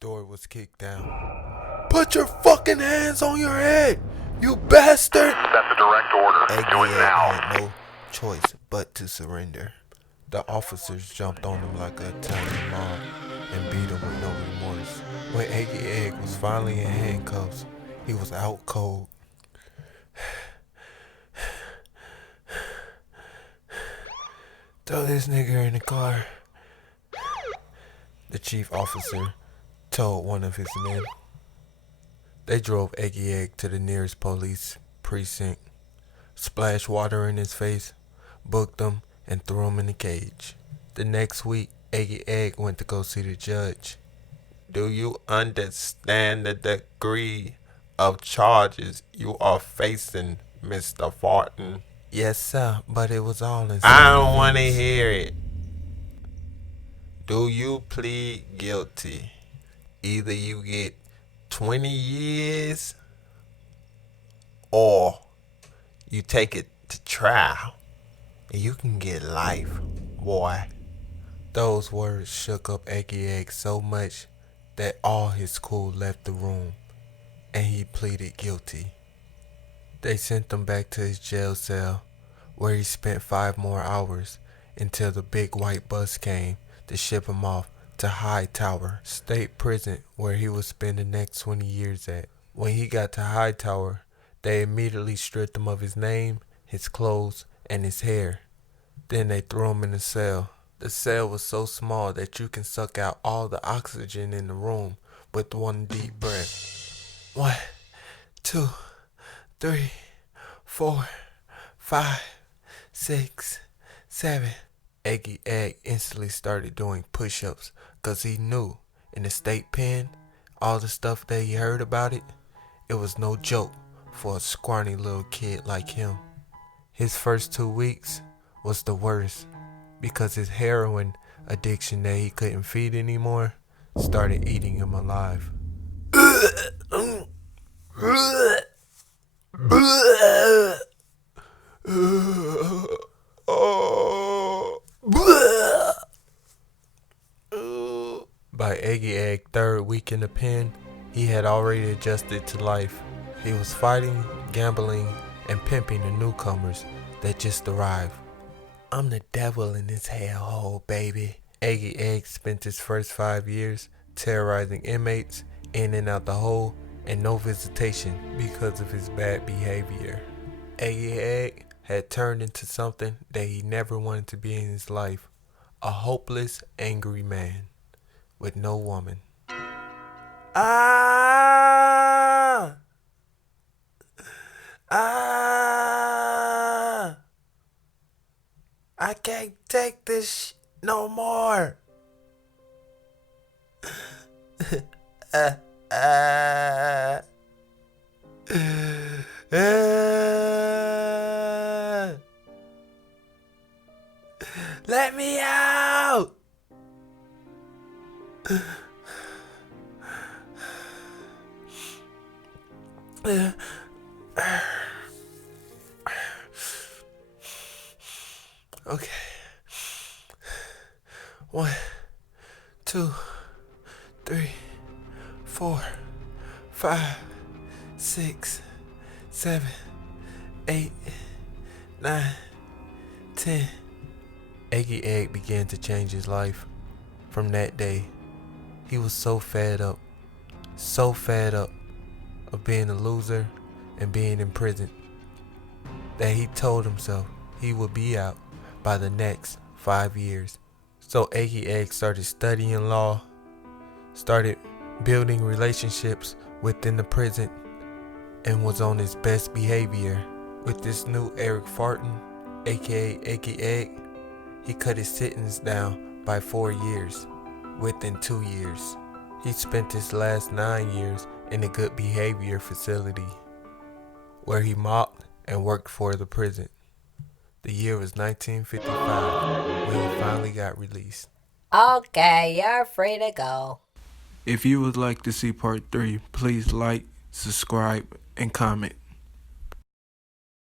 door was kicked down. Put your fucking hands on your head, you bastard! That's a direct order. Do it EGGY now. had no choice but to surrender. The officers jumped on him like an Italian mob and beat him with no remorse. When EGGY was finally in handcuffs, he was out cold. Throw this nigga in the car, the chief officer told one of his men. They drove EGGY to the nearest police precinct, splashed water in his face, booked him, and threw him in a cage. The next week, EGGY went to go see the judge. Do you understand the degree of charges you are facing, Mr. FARTON? Yes, sir, but it was all in I don't want to hear it. Do you plead guilty? Either you get 20 years or you take it to trial and you can get life, boy. Those words shook up EGGY so much that all his crew left the room and he pleaded guilty. They sent him back to his jail cell where he spent 5 more hours until the big white bus came to ship him off to Hightower State Prison where he would spend the next 20 years at. When he got to Hightower, they immediately stripped him of his name, his clothes, and his hair. Then they threw him in a cell. The cell was so small that you can suck out all the oxygen in the room with one deep breath. 1, 2, 3, 4, 5, 6, 7. EGGY instantly started doing push-ups because he knew in the state pen, all the stuff that he heard about it, it was no joke for a scrawny little kid like him. His first 2 weeks was the worst because his heroin addiction that he couldn't feed anymore started eating him alive. By EGGY's 3rd week in the pen, he had already adjusted to life. He was fighting, gambling, and pimping the newcomers that just arrived. I'm the devil in this hellhole, baby. EGGY spent his first 5 years terrorizing inmates in and out the hole and no visitation because of his bad behavior. EGGY had turned into something that he never wanted to be in his life, a hopeless, angry man with no woman. Ah! I can't take this no more. Let me out. Okay. 1, 2, 3, 4, 5, 6, 7, 8, 9, 10. EGGY began to change his life. From that day, he was so fed up of being a loser and being in prison that he told himself he would be out by the next 5 years. So EGGY started studying law, started building relationships within the prison, and was on his best behavior. With this new Eric FARTON, aka EGGY, he cut his sentence down by 4 years. Within 2 years, he spent his last 9 years in a good behavior facility where he mopped and worked for the prison. The year was 1955 when he finally got released. Okay, you're free to go. If you would like to see part 3, please like, subscribe, and comment.